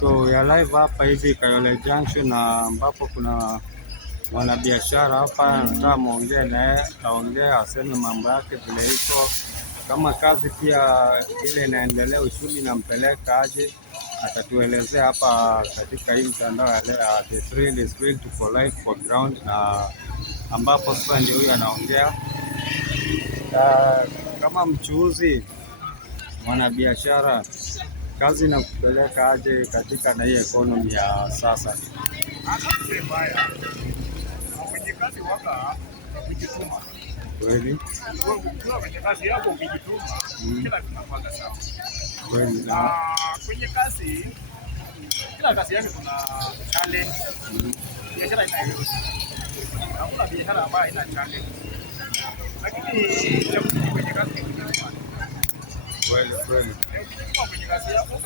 So ya live hapa hivi Kayole Junction, na ambapo kuna mwanabiashara hapa, nataka muongee naye, aongea aseme mambo yake vile iko, kama kazi pia ile inaendelea, uchumi nampeleka aje, atatuelezea hapa katika hii mtandao ya The Thrill is Real, tuko live kwa ground, na ambapo sasa ndio huyu anaongea. Kama mchuuzi, mwanabiashara, kazi na kupeleka aje katika na hii economy ya sasa? Kwenye kazi waka kujituma Kweli kwenye kazi yako ukijituma, kila kinapanga sawa kweli. Kwenye kazi, kila kazi yake kuna challenge. Biashara ina hiyo, hakuna biashara ambayo ina challenge, lakini cha msingi kwenye kazi ni kujituma. Kweli Kwenye kazi yako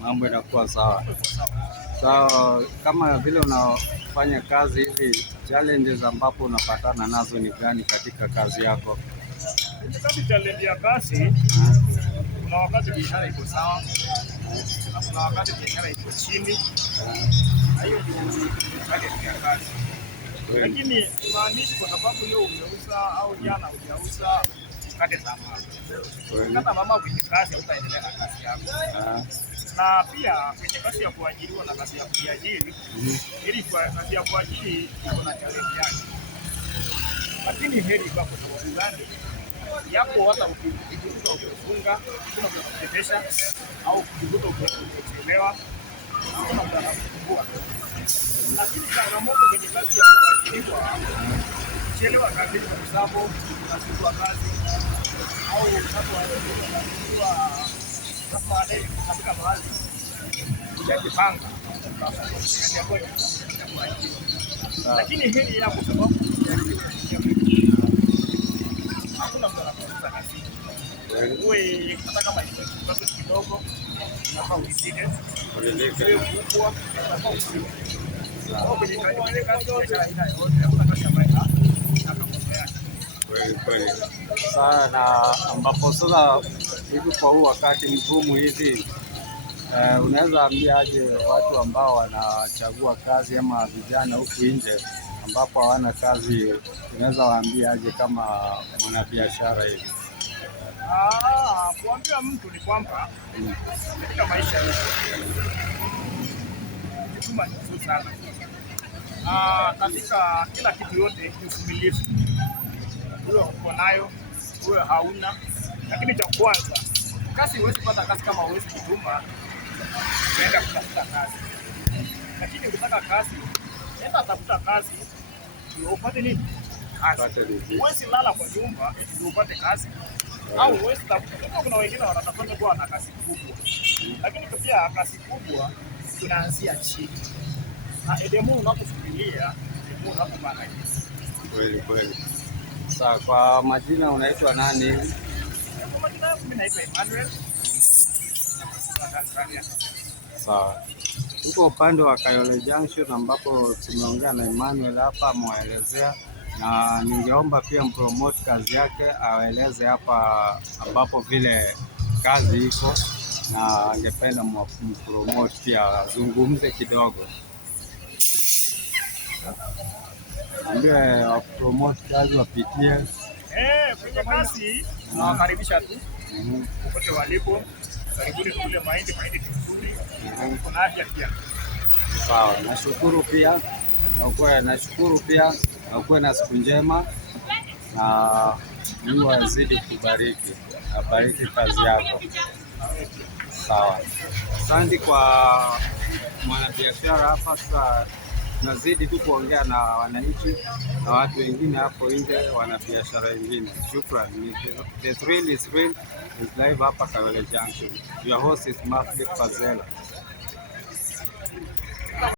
mambo yanakuwa sawa. So, kama vile unafanya kazi hivi, challenges ambapo unapatana nazo ni gani katika kazi yako? kwenye kazi, challenge ya kazi, kuna wakati biashara iko sawa na kuna wakati biashara iko chini. Hiyo ndio challenge ya kazi. Lakini maanishi kwa sababu leo umeuza au jana hujauza, kate tamaa. Kata mama kwenye kazi utaendelea na kazi yako. Na pia kwenye kazi ya kuajiriwa na kazi ya kujiajiri, ili kwa kazi ya kuajiri iko na challenge yake. Lakini heri kwa sababu gani? Yako hata ukijikuta ukifunga, ukijikuta ukipesha au ukijikuta ukichelewa, hakuna mtu anakusumbua. Lakini changamoto kwenye kazi ya kuajiriwa, kuchelewa kazi kwa sababu unasukua kazi au watu wanajua kama leo katika mahali kujipanga, lakini hili ya kwa sababu hakuna mtu anakuza kazi. Wewe hata kama ni kidogo unafaa usije kubwa, unafaa usije kwenye kazi biashara ina yote, hakuna kazi ambayo kweli sana. Ambapo sasa hivi kwa huu wakati mgumu hivi, unaweza ambia aje watu ambao wanachagua kazi ama vijana huku nje ambapo hawana kazi, unaweza waambia aje kama mwanabiashara hivi? Kuambia mtu ni kwamba katika maisha kutuma ni nzuri sana. Katika kila kitu yote ni uvumilivu. Uwe uko nayo, uwe hauna, lakini cha kwanza, kazi huwezi pata kazi kama huwezi kujituma, unaenda kutafuta kazi. Lakini ukitaka kazi, enda tafuta kazi ndio upate nini? Kazi. Huwezi lala kwa nyumba ndio upate kazi. Au huwezi tafuta. Kuna wengine wanatafuta kuwa na kazi kubwa. Lakini pia kazi kubwa tunaanzia chini. Na elimu unapofikiria, elimu unapopata. Kweli. Sawa, kwa majina unaitwa nani? Kwa majina yangu mimi naitwa Emmanuel. Sawa. Tuko upande wa Kayole Junction ambapo tumeongea na Emmanuel hapa, amewaelezea, na ningeomba pia mpromote kazi yake, aeleze hapa ambapo vile kazi iko, na angependa mpromote pia azungumze kidogo. Ambie wapromote kazi wapitie. Kwenye kazi nawakaribisha tu popote walipo. Karibuni kule mahindi vizuri. Kuna afya pia. Sawa, nashukuru pia na ukuwe na siku njema, na Mungu azidi kubariki, abariki kazi yako. Sawa, asante kwa mwanabiashara hapa. Sasa nazidi tu kuongea na wananchi na watu wengine hapo nje, wanabiashara wengine. Shukrani. The Thrill is Real is live hapa Kayole Junction. Your host is Mark Fazela.